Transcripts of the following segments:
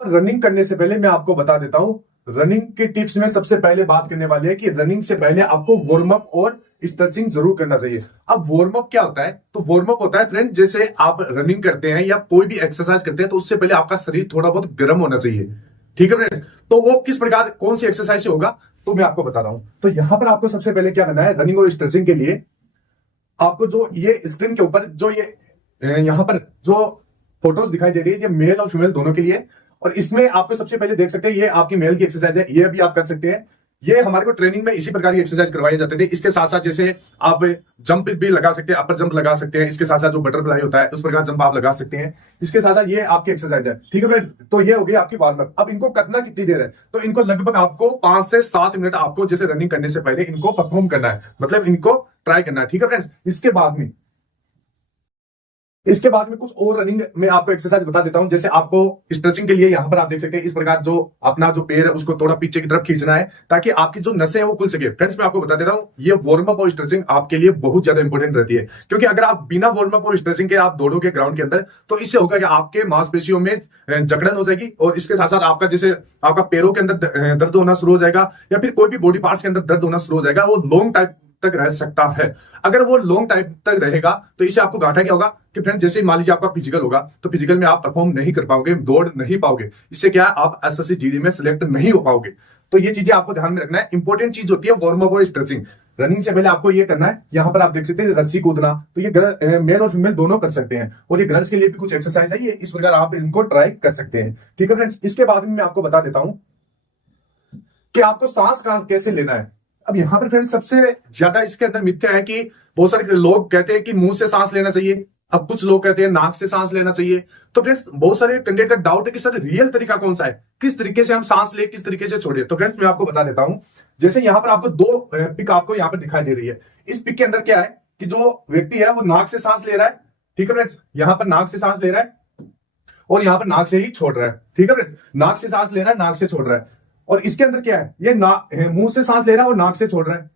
Running करने से पहले मैं आपको बता देता हूं, रनिंग के टिप्स में सबसे पहले बात करने वाली है कि रनिंग से पहले आपको वार्म अप और स्ट्रेचिंग जरूर करना चाहिए। अब वार्म अप क्या होता है? तो वार्म अप होता है फ्रेंड, जैसे आप रनिंग करते हैं या कोई भी एक्सरसाइज करते हैं तो उससे पहले आपका शरीर थोड़ा बहुत गर्म होना चाहिए। ठीक है फ्रेंड्स, तो वो किस प्रकार कौन सी एक्सरसाइज से होगा तो मैं आपको बता रहा हूं। तो यहां पर आपको सबसे पहले क्या करना है, रनिंग और स्ट्रेचिंग के लिए आपको जो ये स्क्रीन के ऊपर जो ये यहां पर जो फोटोज दिखाई दे रही है, ये मेल और फीमेल दोनों के लिए। और इसमें आपको सबसे पहले देख सकते हैं ये आपकी मेल की एक्सरसाइज है, ये भी आप कर सकते हैं। ये हमारे को ट्रेनिंग में इसी प्रकार की एक्सरसाइज करवाए जाते थे। इसके साथ साथ जैसे आप जंप भी लगा सकते हैं, अपर जंप लगा सकते हैं। इसके साथ साथ जो बटरफ्लाई होता है उस प्रकार जंप आप लगा सकते हैं। इसके साथ साथ ये आपकी एक्सरसाइज है। ठीक है भाई, तो ये हो गई आपकी वार्म अप। अब इनको करना कितनी देर है? तो इनको लगभग आपको 5 से 7 मिनट आपको जैसे रनिंग करने से पहले इनको परफॉर्म करना है, मतलब इनको ट्राई करना है। ठीक है फ्रेंड्स, इसके बाद में कुछ और रनिंग में आपको एक्सरसाइज बता देता हूं। जैसे आपको स्ट्रेचिंग के लिए यहां पर आप देख सकते हैं इस प्रकार जो अपना जो पैर है उसको थोड़ा पीछे की तरफ खींचना है ताकि आपकी जो नसें हैं वो खुल सके। फ्रेंड्स, मैं आपको बता देता हूं, ये वार्म अप और स्ट्रेचिंग आपके लिए बहुत ज्यादा इंपॉर्टेंट रहती है, क्योंकि अगर आप बिना वार्म अप और स्ट्रेचिंग के आप दौड़ोगे ग्राउंड के अंदर तो इससे होगा कि आपके मांसपेशियों में जकड़न हो जाएगी और इसके साथ साथ आपका जैसे आपका पैरों के अंदर दर्द होना शुरू हो जाएगा या फिर कोई भी बॉडी पार्ट्स के अंदर दर्द होना शुरू हो जाएगा। वो लॉन्ग टाइम तक रह सकता है। अगर वो लॉन्ग टाइम तक रहेगा तो इससे आपको घाटा क्या होगा कि फ्रेंड, जैसे मान लीजिए आपका फिजिकल होगा तो फिजिकल में आप परफॉर्म नहीं कर पाओगे, दौड़ नहीं पाओगे। इससे क्या है, आप एसएससी जीडी में सिलेक्ट नहीं हो पाओगे। तो ये चीजें आपको ध्यान में रखना है। इंपॉर्टेंट चीज होती है वार्म अप और स्ट्रेचिंग। रनिंग से पहले आपको ये करना है। यहां पर आप देख सकते हैं रस्सी कूदना, तो ये मेल और फीमेल दोनों कर सकते हैं और ये गर्ल्स के लिए भी कुछ एक्सरसाइज है, ये इस प्रकार आप इनको ट्राई कर सकते हैं। ठीक है फ्रेंड्स, इसके बाद में मैं आपको बता देता हूं कि आपको सांस कैसे लेना है। अब यहां पर फ्रेंड्स सबसे ज्यादा इसके अंदर मिथ्या है कि बहुत सारे लोग कहते हैं कि मुंह से सांस लेना चाहिए, अब कुछ लोग कहते हैं नाक से सांस लेना चाहिए। तो फ्रेंड्स बहुत सारे कैंडिडेट का डाउट है कि सर रियल तरीका कौन सा है, किस तरीके से हम सांस ले, किस तरीके से छोड़े। तो फ्रेंड्स मैं आपको बता देता हूं। जैसे यहां पर आपको दो पिक आपको यहां पर दिखाई दे रही है। इस पिक के अंदर क्या है कि जो व्यक्ति है वो नाक से सांस ले रहा है। ठीक है फ्रेंड्स, यहां पर नाक से सांस ले रहा है और यहां पर नाक से ही छोड़ रहा है। ठीक है फ्रेंड्स, नाक से सांस ले रहा है, नाक से छोड़ रहा है। और इसके अंदर क्या है, ये मुंह से सांस ले रहा है और नाक से छोड़ रहा है।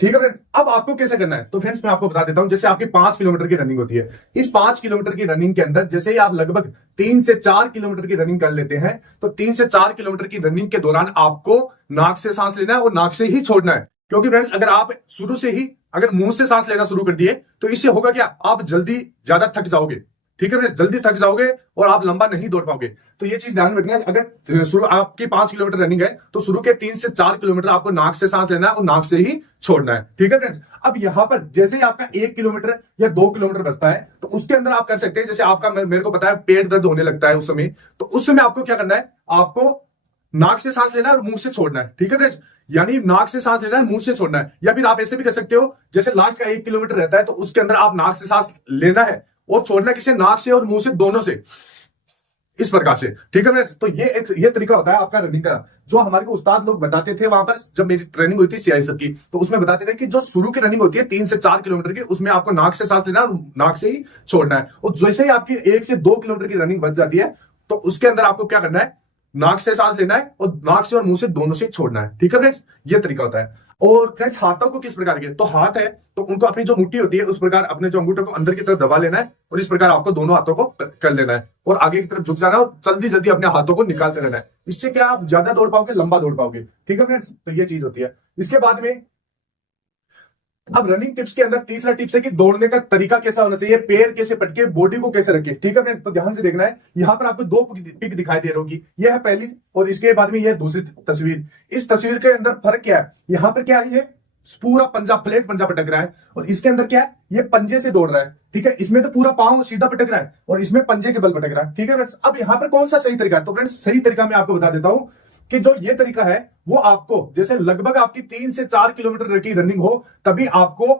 ठीक है फ्रेंड्स, अब आपको कैसे करना है? तो फ्रेंड्स मैं आपको बता देता हूं। जैसे आपकी 5 किलोमीटर की रनिंग होती है, इस 5 किलोमीटर की रनिंग के अंदर जैसे ही आप लगभग 3 से 4 किलोमीटर की रनिंग कर लेते हैं तो 3 से 4 किलोमीटर की रनिंग के दौरान आपको नाक से सांस लेना है और नाक से ही छोड़ना है। क्योंकि फ्रेंड्स अगर आप शुरू से ही अगर मुंह से सांस लेना शुरू कर दिए तो इससे होगा क्या, आप जल्दी ज्यादा थक जाओगे। ठीक है, जल्दी थक जाओगे और आप लंबा नहीं दौड़ पाओगे। तो ये चीज ध्यान में रखना है। अगर शुरू आपकी 5 किलोमीटर रनिंग है तो शुरू के 3 से 4 किलोमीटर आपको नाक से सांस लेना है और नाक से ही छोड़ना है। ठीक है फ्रेंड्स, अब यहां पर जैसे ही आपका 1 किलोमीटर या 2 किलोमीटर बचता है तो उसके अंदर आप कर सकते हैं, जैसे आपका मेरे को पता है पेट दर्द होने लगता है उस समय, तो उस समय आपको क्या करना है, आपको नाक से सांस लेना है और मुंह से छोड़ना है। ठीक है फ्रेंड्स, यानी नाक से सांस लेना है, मुंह से छोड़ना है। या फिर आप ऐसे भी कर सकते हो, जैसे लास्ट का 1 किलोमीटर रहता है तो उसके अंदर आप नाक से सांस लेना है और छोड़ना किसे, नाक से और मुंह से, दोनों से, इस प्रकार से। ठीक है फ्रेंड्स, तो ये तरीका होता है आपका रनिंग का, जो हमारे को उस्ताद लोग बताते थे वहां पर जब मेरी ट्रेनिंग हुई थी सीआईएसएफ की। तो उसमें बताते थे कि जो शुरू की रनिंग होती है 3 से 4 किलोमीटर की, उसमें आपको नाक से सांस लेना और नाक से ही छोड़ना है। और जैसे ही आपकी 1 से 2 किलोमीटर की रनिंग बच जाती है तो उसके अंदर आपको क्या करना है, नाक से सांस लेना है और नाक से और मुंह से दोनों से छोड़ना है। ठीक है फ्रेंड्स, ये तरीका होता है। और फ्रेंड्स हाथों को किस प्रकार के, तो हाथ है तो उनको अपनी जो मुट्ठी होती है उस प्रकार अपने जो अंगूठों को अंदर की तरफ दबा लेना है और इस प्रकार आपको दोनों हाथों को कर लेना है और आगे की तरफ झुक जाना है और जल्दी जल्दी अपने हाथों को निकालते रहना है। इससे क्या आप ज्यादा दौड़ पाओगे, लंबा दौड़ पाओगे। ठीक है फ्रेंड्स, तो ये चीज होती है। इसके बाद में अब रनिंग टिप्स के अंदर तीसरा टिप्स है कि दौड़ने का तरीका कैसा होना चाहिए, पैर कैसे पटके, बॉडी को कैसे रखे। ठीक है फ्रेंड्स, तो ध्यान से देखना है। यहां पर आपको 2 पिक दिखाई दे रही होगी, यह है पहली और इसके बाद में यह दूसरी तस्वीर। इस तस्वीर के अंदर फर्क क्या है, यहां पर क्या है, ये पूरा पंजा, फ्लैट पंजा पटक रहा है और इसके अंदर क्या है, ये पंजे से दौड़ रहा है। ठीक है, इसमें तो पूरा पांव सीधा पटक रहा है और इसमें पंजे के बल पटक रहा है। ठीक है फ्रेंड्स, अब यहां पर कौन सा सही तरीका है? तो फ्रेंड्स सही तरीका मैं आपको बता देता हूं कि जो ये तरीका है वो आपको जैसे लगभग आपकी 3 से 4 किलोमीटर की रनिंग हो तभी आपको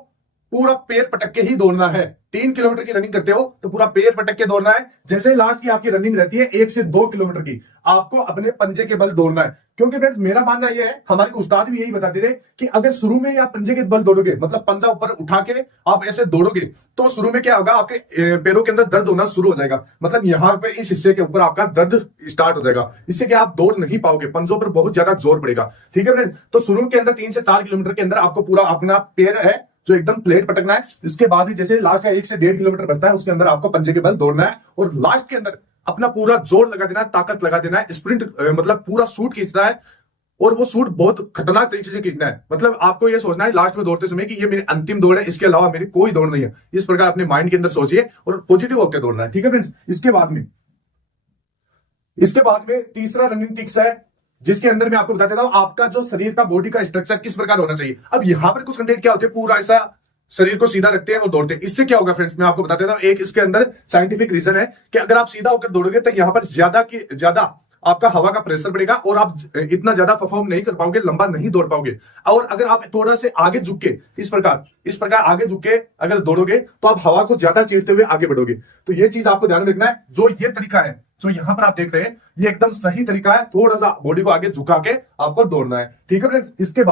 पूरा पैर पटक के ही दौड़ना है। 3 किलोमीटर की रनिंग करते हो तो पूरा पैर पटक के दौड़ना है। जैसे लास्ट की आपकी रनिंग रहती है 1 से 2 किलोमीटर की, आपको अपने पंजे के बल दौड़ना है। क्योंकि फ्रेंड्स मेरा मानना यह है, हमारे उस्ताद भी यही बताते थे कि अगर शुरू में आप पंजे के बल दौड़ोगे, मतलब पंजा ऊपर उठा के आप ऐसे दौड़ोगे तो शुरू में क्या होगा, आपके पैरों के अंदर दर्द होना शुरू हो जाएगा। मतलब यहाँ पे इस हिस्से के ऊपर आपका दर्द स्टार्ट हो जाएगा। इससे क्या आप दौड़ नहीं पाओगे, पंजों पर बहुत ज्यादा जोर पड़ेगा। ठीक है फ्रेंड, तो शुरू के अंदर 3 से 4 किलोमीटर के अंदर आपको पूरा अपना पैर है जो एकदम प्लेट पटकना है। इसके बाद ही जैसे लास्ट का 1 से 1.5 किलोमीटर बचता है उसके अंदर आपको पंजे के बल दौड़ना है और लास्ट के अंदर अपना पूरा जोर लगा देना है, ताकत लगा देना है, स्प्रिंट मतलब पूरा सूट खींचना है, और वो सूट बहुत खतरनाक तरीके से खींचना है। मतलब आपको ये सोचना है लास्ट में दौड़ते समय कि ये मेरी अंतिम दौड़ है, इसके अलावा मेरी कोई दौड़ नहीं है। इस प्रकार अपने माइंड के अंदर सोचिए और पॉजिटिव होकर दौड़ना है, ठीक है फ्रेंड्स। इसके बाद में तीसरा रनिंग टिप्स है, जिसके अंदर मैं आपको बता देता हूं आपका जो शरीर का बॉडी का स्ट्रक्चर किस प्रकार होना चाहिए। अब यहां पर कुछ कंटेंट क्या होते हैं, पूरा ऐसा शरीर को सीधा रखते हैं और दौड़ते हैं। इससे क्या होगा फ्रेंड्स, मैं आपको बता देता हूं, एक इसके अंदर साइंटिफिक रीजन है कि अगर आप सीधा होकर दौड़ोगे तो यहां पर ज्यादा की ज्यादा आपका हवा का प्रेशर बढ़ेगा और आप इतना ज्यादा परफॉर्म नहीं कर पाओगे, लंबा नहीं दौड़ पाओगे। और अगर आप थोड़ा से आगे झुक के इस प्रकार आगे झुक के अगर दौड़ोगे तो आप हवा को ज्यादा चीरते हुए आगे बढ़ोगे। तो ये चीज आपको ध्यान में रखना है। जो ये तरीका है जो यहां पर आप देख रहे हैं, ये एकदम सही तरीका है। थोड़ा सा बॉडी को आगे झुका के आपको दौड़ना है, ठीक है फ्रेंड्स। इसके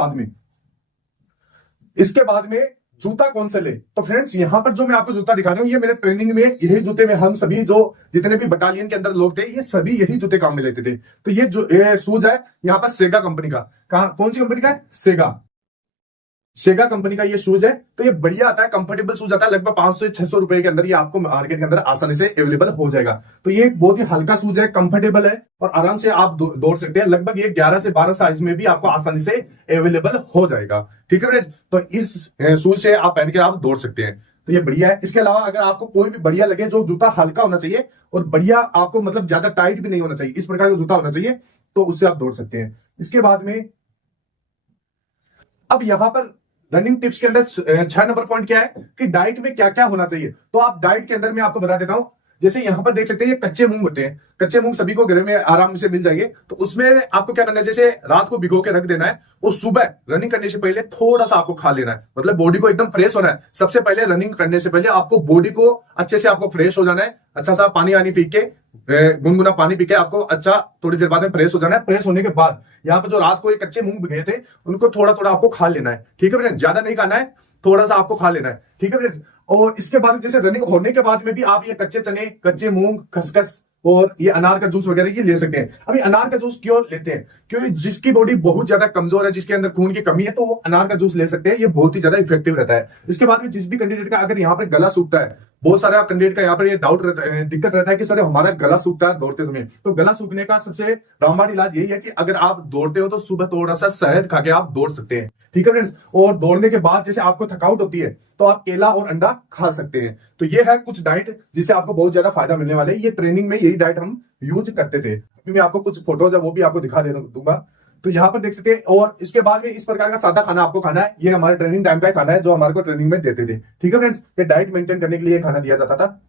बाद में जूता कौन से ले, तो फ्रेंड्स यहां पर जो मैं आपको जूता दिखा रहा हूं, ये मेरे ट्रेनिंग में यही जूते में हम सभी जो जितने भी बटालियन के अंदर लोग थे, ये सभी यही जूते काम में लेते थे। तो ये जो शूज है यहाँ पर सेगा कंपनी का, कौन सी कंपनी का है, सेगा कंपनी का ये शूज है। तो ये बढ़िया आता है, कंफर्टेबल शूज आता है, लगभग 500 से 600 रुपए के अंदर ये आपको मार्केट के अंदर आसानी से अवेलेबल हो जाएगा। तो ये बहुत ही हल्का शूज है, कंफर्टेबल है और आराम से आप दौड़ सकते हैं। लगभग ये 11 से 12 साइज में भी आपको आसानी से अवेलेबल हो जाएगा, ठीक है फ्रेंड्स। तो इस शूज से आप पहन के आप दौड़ सकते हैं, तो ये बढ़िया है। इसके अलावा अगर आपको कोई भी बढ़िया लगे, जो जूता हल्का होना चाहिए और बढ़िया आपको मतलब ज्यादा टाइट भी नहीं होना चाहिए, इस प्रकार का जूता होना चाहिए, तो उससे आप दौड़ सकते हैं। इसके बाद में अब यहां पर रनिंग टिप्स के अंदर 6 नंबर पॉइंट क्या है कि डाइट में क्या क्या होना चाहिए। तो आप डाइट के अंदर मैं आपको बता देता हूं, जैसे यहां पर देख सकते हैं ये कच्चे मूंग होते हैं। कच्चे मूंग सभी को घर में आराम से मिल जाएंगे। तो उसमें आपको क्या करना है, जैसे रात को भिगो के रख देना है और सुबह रनिंग करने से पहले थोड़ा सा आपको खा लेना है। मतलब बॉडी को एकदम फ्रेश होना है। सबसे पहले रनिंग करने से पहले आपको बॉडी को अच्छे से आपको फ्रेश हो जाना है। अच्छा सा पानी पी के, गुनगुना पानी पी के आपको अच्छा थोड़ी देर बाद में फ्रेश हो जाना है। फ्रेश होने के बाद यहाँ पर जो रात को ये कच्चे मूंग भिगे थे, उनको थोड़ा थोड़ा आपको खा लेना है, ठीक है फ्रेंड्स। ज्यादा नहीं खाना है, थोड़ा सा आपको खा लेना है, ठीक है फ्रेंड्स। और इसके बाद जैसे रनिंग होने के बाद में भी आप ये कच्चे चने, कच्चे मूंग, खसखस और ये अनार का जूस वगैरह ये ले सकते हैं। अभी अनार का जूस क्यों लेते हैं, क्योंकि जिसकी बॉडी बहुत ज्यादा कमजोर है, जिसके अंदर खून की कमी है, तो वो अनार का जूस ले सकते हैं। ये बहुत ही ज्यादा इफेक्टिव रहता है। इसके बाद में जिस भी कैंडिडेट का अगर यहाँ पर गला सूखता है, बहुत सारे कैंडिडेट का यहाँ पर ये डाउट रहता है, दिक्कत रहता है कि सर हमारा गला सूखता है दौड़ते समय। तो गला सूखने का सबसे रामबाण इलाज यही है कि अगर आप दौड़ते हो तो सुबह थोड़ा सा शहद खा के आप दौड़ सकते हैं, ठीक है फ्रेंड्स। और दौड़ने के बाद जैसे आपको थकावट होती है तो आप केला और अंडा खा सकते हैं। तो ये है कुछ डाइट जिससे आपको बहुत ज्यादा फायदा मिलने वाला है। ये ट्रेनिंग में यही डाइट हम यूज करते थे। अभी मैं आपको कुछ फोटोज है वो भी आपको दिखा दूंगा। तो यहाँ पर देख सकते हैं। और इसके बाद में इस प्रकार का सादा खाना आपको खाना है। ये हमारे ट्रेनिंग टाइम का खाना है जो हमारे को ट्रेनिंग में देते थे, ठीक है फ्रेंड्स। ये डाइट मेंटेन करने के लिए खाना दिया जाता था।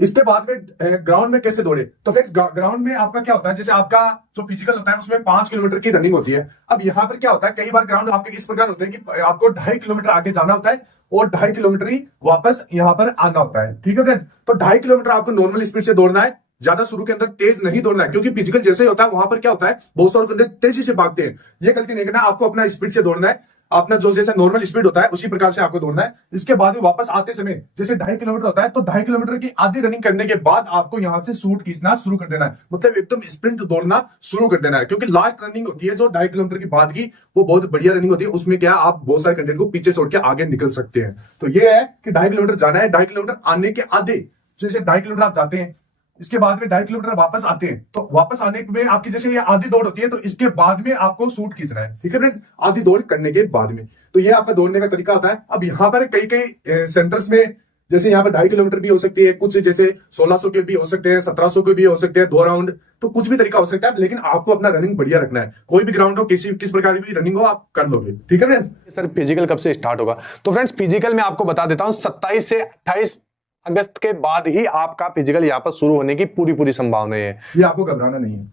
इसके बाद में ग्राउंड में कैसे दौड़े, तो फ्रेंड्स ग्राउंड में आपका क्या होता है, जैसे आपका जो फिजिकल होता है उसमें 5 किलोमीटर की रनिंग होती है। अब यहाँ पर क्या होता है, कई बार ग्राउंड आपके इस प्रकार होते हैं कि आपको 2.5 किलोमीटर आगे जाना होता है और 2.5 किलोमीटर ही वापस यहाँ पर आना होता है, ठीक है फ्रेंड्स। तो 2.5 किलोमीटर आपको नॉर्मल स्पीड से दौड़ना है, ज्यादा शुरू के अंदर तेज नहीं दौड़ना है, क्योंकि फिजिकल जैसे ही होता है वहां पर क्या होता है, बहुत सारे बंदे तेजी से भागते हैं। ये गलती नहीं करना, आपको अपना स्पीड से दौड़ना है, अपना जो जैसे नॉर्मल स्पीड होता है उसी प्रकार से आपको दौड़ना है। इसके बाद वापस आते समय जैसे 2.5 किलोमीटर होता है, तो 2.5 किलोमीटर की आधी रनिंग करने के बाद आपको यहां से सूट खींचना शुरू कर देना है, मतलब एकदम स्प्रिंट दौड़ना शुरू कर देना है। क्योंकि लास्ट रनिंग होती है जो 2.5 किलोमीटर की बाद की, वो बहुत बढ़िया रनिंग होती है। उसमें क्या आप बहुत सारे कंटेंट को पीछे छोड़ के आगे निकल सकते हैं। तो ये है कि 2.5 किलोमीटर जाना है, 2.5 किलोमीटर आने के आधे, जैसे 2.5 किलोमीटर आप जाते हैं, इसके बाद में 2.5 किलोमीटर वापस आते हैं, तो वापस आने में आपकी जैसे ये आधी दौड़ होती है, तो इसके बाद में आपको सूट खींचना है, ठीक है फ्रेंड्स, आधी दौड़ करने के बाद में। तो ये आपका दौड़ने का तरीका होता है। अब यहाँ पर कई सेंटर्स में जैसे यहाँ पर 2.5 किलोमीटर भी हो सकती है, कुछ जैसे 1600 के भी हो सकते हैं, 1700 के भी हो सकते हैं, 2 राउंड, तो कुछ भी तरीका हो सकता है। लेकिन आपको अपना रनिंग बढ़िया रखना है। कोई भी ग्राउंड हो, किस प्रकार की भी रनिंग हो, आप कर लोगे, ठीक है फ्रेंड्स। सर फिजिकल कब से स्टार्ट होगा, तो फ्रेंड्स फिजिकल में आपको बता देता हूं 27 से 28 अगस्त के बाद ही आपका फिजिकल यहाँ पर शुरू होने की पूरी संभावना है। ये आपको घबराना नहीं है।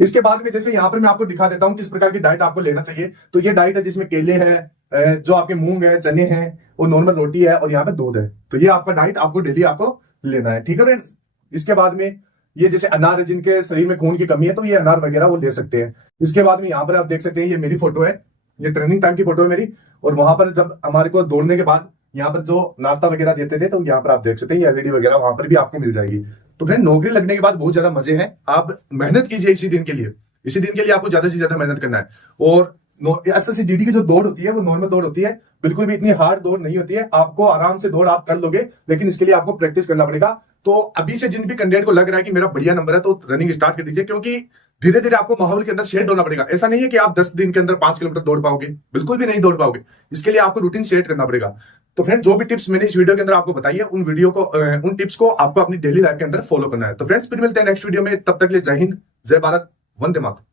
इसके बाद में जैसे यहाँ पर मैं आपको दिखा देता हूँ किस प्रकार की डाइट आपको लेना चाहिए। तो ये डाइट है जिसमें केले हैं, जो आपके मूंग है, चने हैं और नॉर्मल रोटी है और यहाँ पे दूध है। तो ये आपका डाइट आपको डेली आपको लेना है, ठीक है फ्रेंड्स। इसके बाद में ये जैसे अनार है, जिनके शरीर में खून की कमी है, तो ये अनार वगैरह वो ले सकते हैं। इसके बाद में यहाँ पर आप देख सकते हैं, ये मेरी फोटो है, ये ट्रेनिंग टाइम की फोटो है मेरी। और वहां पर जब हमारे को दौड़ने के बाद यहाँ पर जो नाश्ता वगैरह देते थे, तो यहाँ पर आप देख सकते हैं ये एलईडी वगैरह वहां पर भी आपको मिल जाएगी। तो फ्रेंड नौकरी लगने के बाद बहुत ज्यादा मजे हैं। आप मेहनत कीजिए इसी दिन के लिए आपको ज्यादा से ज्यादा मेहनत करना है। और एसएससी-जीडी की जो दौड़ होती है वो नॉर्मल दौड़ होती है, बिल्कुल भी इतनी हार्ड दौड़ नहीं होती है। आपको आराम से दौड़ आप कर लोगे, लेकिन इसके लिए आपको प्रैक्टिस करना पड़ेगा। तो अभी से जिन भी कैंडिडेट को लग रहा है कि मेरा बढ़िया नंबर है तो रनिंग स्टार्ट कर दीजिए, क्योंकि धीरे धीरे आपको माहौल के अंदर सेट होना पड़ेगा। ऐसा नहीं है कि आप 10 दिन के अंदर 5 किलोमीटर दौड़ पाओगे, बिल्कुल भी नहीं दौड़ पाओगे। इसके लिए आपको रूटीन सेट करना पड़ेगा। तो फ्रेंड्स, जो भी टिप्स मैंने इस वीडियो के अंदर आपको बताई है, उन टिप्स को आपको अपनी डेली लाइफ के अंदर फॉलो करना है। तो फ्रेंड्स, फिर मिलते हैं नेक्स्ट वीडियो में। तब तक के लिए जय हिंद, जय भारत, वंदे मातरम।